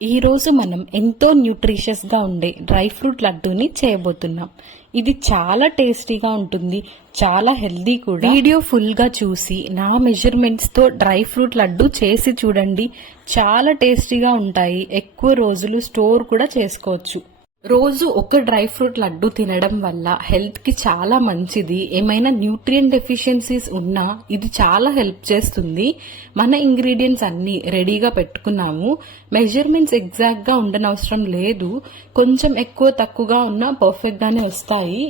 ఈ రోజు మనం ఎంతో న్యూట్రిషియస్ గా ఉండే డ్రై ఫ్రూట్ లడ్డూని చేయబోతున్నాం. ఇది చాలా టేస్టీగా ఉంటుంది, చాలా హెల్దీ కూడా. వీడియో ఫుల్ గా చూసి నా మెజర్మెంట్స్ తో డ్రై ఫ్రూట్ లడ్డు చేసి చూడండి. చాలా టేస్టీగా ఉంటాయి, ఎక్కువ రోజులు స్టోర్ కూడా చేసుకోవచ్చు. రోజు ఒక డ్రై ఫ్రూట్ లడ్డు తినడం వల్ల హెల్త్ కి చాలా మంచిది. ఏమైనా న్యూట్రియం డెఫిషియన్సీస్ ఉన్నా ఇది చాలా హెల్ప్ చేస్తుంది. మన ఇంగ్రీడియంట్స్ అన్ని రెడీగా పెట్టుకున్నాము. మెజర్మెంట్స్ ఎగ్జాక్ట్ గా ఉండనవసరం లేదు, కొంచెం ఎక్కువ తక్కువగా ఉన్నా పర్ఫెక్ట్ గానే వస్తాయి.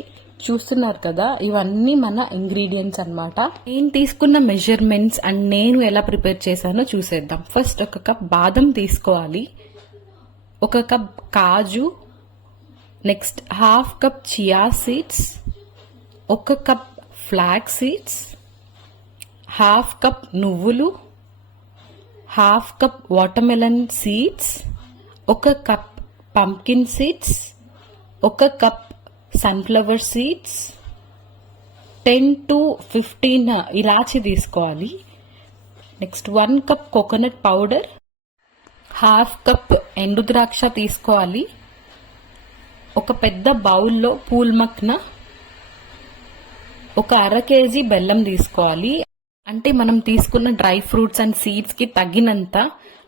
చూస్తున్నారు కదా, ఇవన్నీ మన ఇంగ్రీడియంట్స్ అన్నమాట. నేను తీసుకున్న మెజర్మెంట్స్ అండ్ నేను ఎలా ప్రిపేర్ చేశానో చూసేద్దాం. ఫస్ట్ ఒక కప్ బాదం తీసుకోవాలి, ఒక కప్ కాజు, next half cup chia seeds, ఒక cup flax seeds, half cup నువ్వులు, హాఫ్ కప్ వాటర్మెలన్ సీడ్స్, ఒక కప్ పంకిన్ సీడ్స్, ఒక కప్ సన్ఫ్లవర్ సీడ్స్, 10 to 15 ఇలాచి తీసుకోవాలి. Next 1 cup coconut powder, half cup ఎండు ద్రాక్ష తీసుకోవాలి, ఒక పెద్ద బౌల్లో పూల్ మక్న, ఒక అర కేజీ బెల్లం తీసుకోవాలి. అంటే మనం తీసుకున్న డ్రై ఫ్రూట్స్ అండ్ సీడ్స్ కి తగినంత,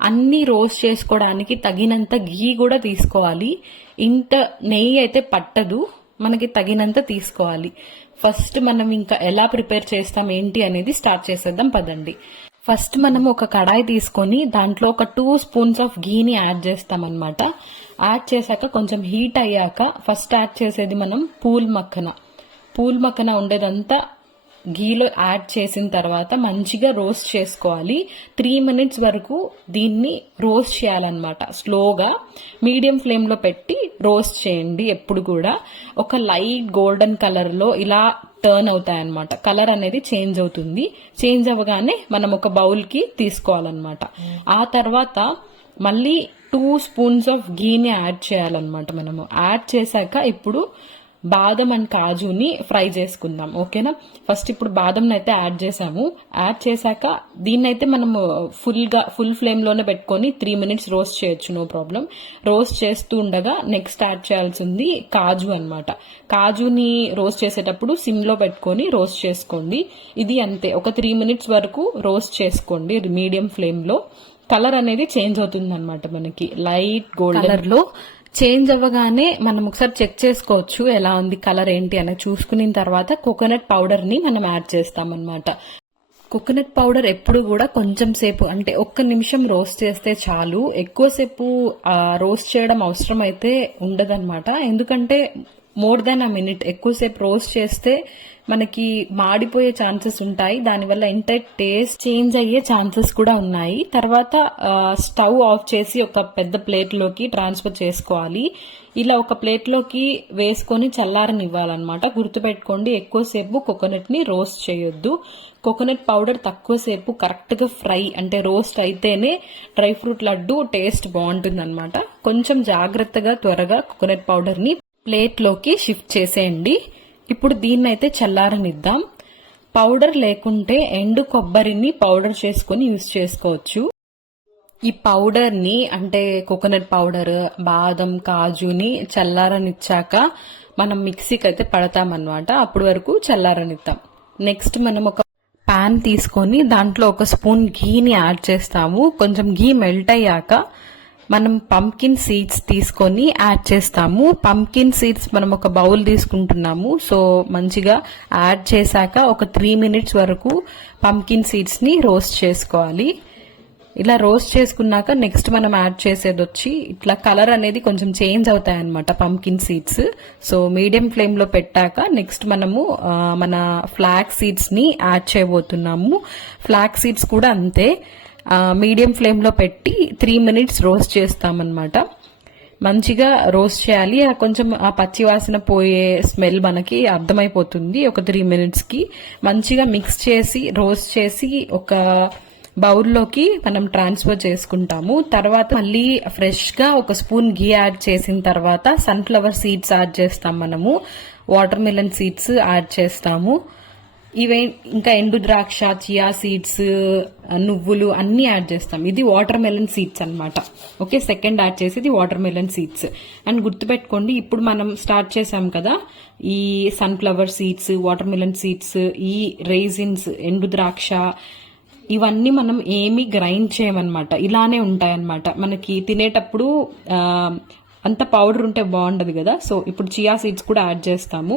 అన్ని రోస్ట్ చేసుకోవడానికి తగినంత గీ కూడా తీసుకోవాలి. ఇంత నెయ్యి అయితే పట్టదు, మనకి తగినంత తీసుకోవాలి. ఫస్ట్ మనం ఇంకా ఎలా ప్రిపేర్ చేస్తాం ఏంటి అనేది స్టార్ట్ చేసేద్దాం పదండి. ఫస్ట్ మనం ఒక కడాయి తీసుకొని దాంట్లో ఒక 2 స్పూన్స్ ఆఫ్ గీని యాడ్ చేస్తాం అన్నమాట. యాడ్ చేశాక కొంచెం హీట్ అయ్యాక ఫస్ట్ యాడ్ చేసేది మనం పూల్ మక్కన ఉండేదంతా గీలో యాడ్ చేసిన తర్వాత మంచిగా రోస్ట్ చేసుకోవాలి. 3 minutes వరకు దీన్ని రోస్ట్ చేయాలన్నమాట. స్లోగా మీడియం ఫ్లేమ్ లో పెట్టి రోస్ట్ చేయండి. ఎప్పుడు కూడా ఒక లైట్ గోల్డెన్ కలర్ లో ఇలా టర్న్ అవుతాయి అన్నమాట. కలర్ అనేది చేంజ్ అవుతుంది. చేంజ్ అవ్వగానే మనం ఒక బౌల్ కి తీసుకోవాలన్నమాట. ఆ తర్వాత మళ్ళీ 2 స్పూన్స్ ఆఫ్ గీని యాడ్ చేయాలన్నమాట. మనము యాడ్ చేశాక ఇప్పుడు బాదం అండ్ కాజుని ఫ్రై చేసుకుందాం. ఓకేనా, ఫస్ట్ ఇప్పుడు బాదం అయితే యాడ్ చేసాము. యాడ్ చేశాక దీన్నైతే మనము ఫుల్ ఫ్లేమ్ లోనే పెట్టుకొని 3 minutes రోస్ట్ చేయొచ్చు, నో ప్రాబ్లం. రోస్ట్ చేస్తూ ఉండగా నెక్స్ట్ యాడ్ చేయాల్సింది కాజు అన్నమాట. కాజుని రోస్ట్ చేసేటప్పుడు సిమ్ లో పెట్టుకొని రోస్ట్ చేసుకోండి. ఇది అంతే, ఒక 3 minutes వరకు రోస్ట్ చేసుకోండి మీడియం ఫ్లేమ్ లో. కలర్ అనేది చేంజ్ అవుతుంది అనమాట, మనకి లైట్ గోల్డెన్ కలర్ లో చేంజ్ అవ్వగానే మనం ఒకసారి చెక్ చేసుకోవచ్చు ఎలా ఉంది కలర్ ఏంటి అని. చూసుకున్న తర్వాత కోకోనట్ పౌడర్ ని మనం యాడ్ చేస్తాం అన్నమాట. కోకోనట్ పౌడర్ ఎప్పుడు కూడా కొంచెం సేపు, అంటే 1 నిమిషం రోస్ట్ చేస్తే చాలు. ఎక్కువసేపు రోస్ట్ చేయడం అవసరం అయితే ఉండదన్నమాట. ఎందుకంటే మోర్ దాన్ అ మినిట్ ఎక్కువసేపు రోస్ట్ చేస్తే మనకి మాడిపోయే ఛాన్సెస్ ఉంటాయి. దానివల్ల ఎంటైర్ టేస్ట్ చేంజ్ అయ్యే ఛాన్సెస్ కూడా ఉన్నాయి. తర్వాత స్టవ్ ఆఫ్ చేసి ఒక పెద్ద ప్లేట్ లోకి ట్రాన్స్ఫర్ చేసుకోవాలి. ఇలా ఒక ప్లేట్ లోకి వేసుకొని చల్లారనివ్వాలన్నమాట. గుర్తుపెట్టుకోండి, ఎక్కువసేపు కోకోనట్ ని రోస్ట్ చేయొద్దు. కోకోనట్ పౌడర్ తక్కువసేపు కరెక్ట్ గా ఫ్రై అంటే రోస్ట్ అయితేనే డ్రై ఫ్రూట్ లడ్డు టేస్ట్ బాగుంటుంది అనమాట. కొంచెం జాగ్రత్తగా త్వరగా కోకోనట్ పౌడర్ ని ప్లేట్ లోకి షిఫ్ట్ చేసేయండి. ఇప్పుడు దీన్నైతే చల్లారనిద్దాం. పౌడర్ లేకుంటే ఎండు కొబ్బరిని పౌడర్ చేసుకుని యూజ్ చేసుకోవచ్చు. ఈ పౌడర్ ని అంటే కోకోనట్ పౌడర్, బాదం, కాజుని చల్లారనిచ్చాక మనం మిక్సీకి అయితే పడతామన్నమాట. అప్పటి వరకు చల్లారనిద్దాం. నెక్స్ట్ మనం ఒక పాన్ తీసుకొని దాంట్లో ఒక స్పూన్ ఘీని యాడ్ చేస్తాము. కొంచెం ఘీ మెల్ట్ అయ్యాక మనం పంకిన్ సీడ్స్ తీసుకొని యాడ్ చేస్తాము. పంకిన్ సీడ్స్ మనం ఒక బౌల్ తీసుకుంటున్నాము. సో మంచిగా యాడ్ చేశాక ఒక 3 minutes వరకు పంకిన్ సీడ్స్ ని రోస్ట్ చేసుకోవాలి. ఇలా రోస్ట్ చేసుకున్నాక నెక్స్ట్ మనం యాడ్ చేసేది వచ్చి ఇట్లా కలర్ అనేది కొంచెం చేంజ్ అవుతాయి అనమాట pumpkin seeds. So medium flame లో పెట్టాక నెక్స్ట్ మనము మన ఫ్లాక్ సీడ్స్ ని యాడ్ చేయబోతున్నాము. ఫ్లాక్ సీడ్స్ కూడా అంతే, మీడియం ఫ్లేమ్ లో పెట్టి 3 minutes రోస్ట్ చేస్తామన్నమాట. మంచిగా రోస్ట్ చేయాలి. కొంచెం ఆ పచ్చి వాసన పోయే స్మెల్ మనకి అర్థమైపోతుంది. ఒక 3 minutes కి మంచిగా మిక్స్ చేసి రోస్ట్ చేసి ఒక బౌల్లోకి మనం ట్రాన్స్ఫర్ చేసుకుంటాము. తర్వాత మళ్ళీ ఫ్రెష్ గా ఒక స్పూన్ ఘీ యాడ్ చేసిన తర్వాత సన్ఫ్లవర్ సీడ్స్ యాడ్ చేస్తాం. మనము వాటర్ మెలన్ సీడ్స్ యాడ్ చేస్తాము. ఇవే ఇంకా ఎండు ద్రాక్ష, చియా సీడ్స్, నువ్వులు అన్ని యాడ్ చేస్తాం. ఇది వాటర్ మెలన్ సీడ్స్ అన్నమాట. ఓకే, సెకండ్ యాడ్ చేసేది వాటర్ మెలన్ సీడ్స్. అండ్ గుర్తుపెట్టుకోండి, ఇప్పుడు మనం స్టార్ట్ చేసాం కదా ఈ sunflower seeds, water melon seeds, ఈ రైజిన్స్, ఎండు ద్రాక్ష, ఇవన్నీ మనం ఏమి గ్రైండ్ చేయమన్నమాట. ఇలానే ఉంటాయన్నమాట. మనకి తినేటప్పుడు అంత పౌడర్ ఉంటే బాగుండదు కదా. సో ఇప్పుడు చియా సీడ్స్ కూడా యాడ్ చేస్తాము.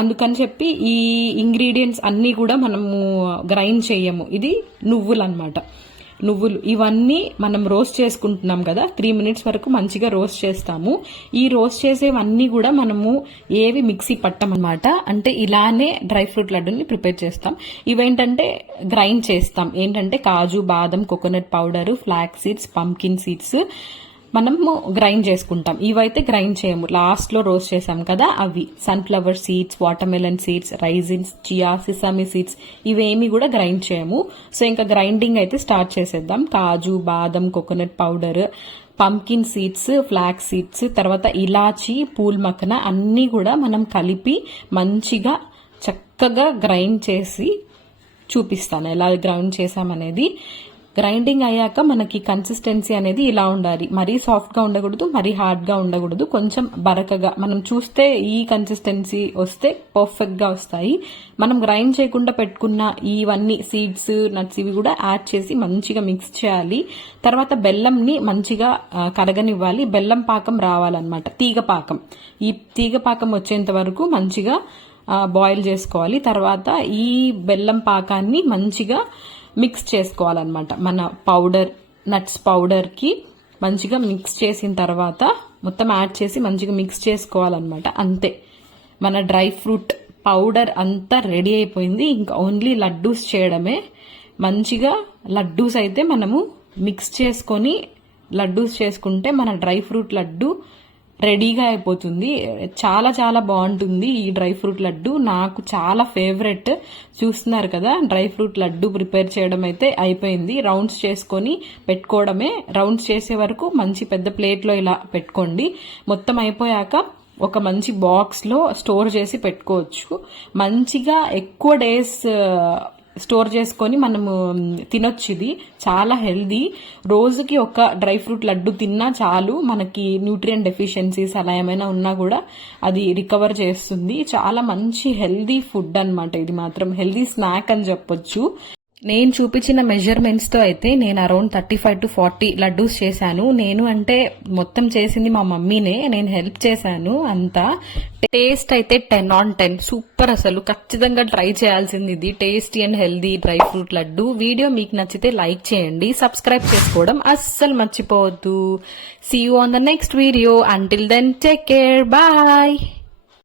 అందుకని చెప్పి ఈ ఇంగ్రీడియంట్స్ అన్నీ కూడా మనము గ్రైండ్ చేయము. ఇది నువ్వులు అన్నమాట. నువ్వులు ఇవన్నీ మనం రోస్ట్ చేసుకుంటున్నాం కదా, 3 minutes వరకు మంచిగా రోస్ట్ చేస్తాము. ఈ రోస్ట్ చేసేవన్నీ కూడా మనము ఏవి మిక్సీ పట్టమన్నమాట. అంటే ఇలానే డ్రై ఫ్రూట్ లడ్డూని ప్రిపేర్ చేస్తాం. ఇవేంటంటే గ్రైండ్ చేస్తాం. ఏంటంటే కాజు, బాదం, coconut powder, flax seeds, pumpkin seeds మనము గ్రైండ్ చేసుకుంటాం. ఇవైతే గ్రైండ్ చేయము. లాస్ట్ లో రోస్ట్ చేసాం కదా అవి. Sunflower seeds, water melon seeds, raisins, chia, sesame seeds ఇవేమి కూడా గ్రైండ్ చేయము. సో ఇంకా గ్రైండింగ్ అయితే స్టార్ట్ చేసేద్దాం. కాజు, బాదం, coconut powder, pumpkin seeds, flax seeds, తర్వాత ఇలాచి, పూల్ మక్కన అన్నీ కూడా మనం కలిపి మంచిగా చక్కగా గ్రైండ్ చేసి చూపిస్తాను ఎలా గ్రైండ్ చేసామనేది. గ్రైండింగ్ అయ్యాక మనకి కన్సిస్టెన్సీ అనేది ఇలా ఉండాలి. మరీ సాఫ్ట్ గా ఉండకూడదు, మరీ హార్డ్ గా ఉండకూడదు, కొంచెం బరకగా. మనం చూస్తే ఈ కన్సిస్టెన్సీ వస్తే పర్ఫెక్ట్ గా వస్తాయి. మనం గ్రైండ్ చేయకుండా పెట్టుకున్న ఇవన్నీ సీడ్స్, నట్స్ ఇవి కూడా యాడ్ చేసి మంచిగా మిక్స్ చేయాలి. తర్వాత బెల్లంని మంచిగా కరగనివ్వాలి. బెల్లం పాకం రావాలన్నమాట, తీగ పాకం. ఈ తీగ పాకం వచ్చేంత వరకు మంచిగా బాయిల్ చేసుకోవాలి. తర్వాత ఈ బెల్లం పాకాన్ని మంచిగా మిక్స్ చేసుకోవాలన్నమాట. మన పౌడర్, నట్స్ పౌడర్ కి మంచిగా మిక్స్ చేసిన తర్వాత మొత్తం యాడ్ చేసి మంచిగా మిక్స్ చేసుకోవాలన్నమాట. అంతే, మన డ్రై ఫ్రూట్ పౌడర్ అంతా రెడీ అయిపోయింది. ఇంకా ఓన్లీ లడ్డూస్ చేయడమే. మంచిగా లడ్డూస్ అయితే మనము మిక్స్ చేసుకొని లడ్డూస్ చేసుకుంటే మన డ్రై ఫ్రూట్ లడ్డు రెడీగా అయిపోతుంది. చాలా చాలా బాగుంటుంది ఈ డ్రై ఫ్రూట్ లడ్డు. నాకు చాలా ఫేవరెట్. చూస్తున్నారు కదా, డ్రై ఫ్రూట్ లడ్డు ప్రిపేర్ చేయడం అయితే అయిపోయింది. రౌండ్స్ చేసుకొని పెట్టుకోవడమే. రౌండ్స్ చేసే వరకు మంచి పెద్ద ప్లేట్లో ఇలా పెట్టుకోండి. మొత్తం అయిపోయాక ఒక మంచి బాక్స్ లో స్టోర్ చేసి పెట్టుకోవచ్చు. మంచిగా ఎక్కువ డేస్ స్టోర్ చేసుకొని మనము తినొచ్చు. ఇది చాలా హెల్దీ. రోజుకి ఒక డ్రై ఫ్రూట్ లడ్డు తిన్నా చాలు. మనకి న్యూట్రియం డెఫిషియన్సీస్ అలా ఏమైనా ఉన్నా కూడా అది రికవర్ చేస్తుంది. చాలా మంచి హెల్దీ ఫుడ్ అన్నమాట. ఇది మాత్రం హెల్దీ స్నాక్ అని చెప్పొచ్చు. నేను చూపించిన మెజర్మెంట్స్ తో అయితే నేను అరౌండ్ 35 to 40 లడ్డూస్ చేశాను. నేను అంటే మొత్తం చేసింది మా మమ్మీనే, నేను హెల్ప్ చేశాను అంతా. టేస్ట్ అయితే 10 on 10, సూపర్. అసలు ఖచ్చితంగా ట్రై చేయాల్సింది ఇది. Tasty and healthy dry fruit laddu. Video మీకు నచ్చితే లైక్ చేయండి, సబ్స్క్రైబ్ చేసుకోవడం అస్సలు మర్చిపోవద్దు. See you on the next video. Until then take care, bye.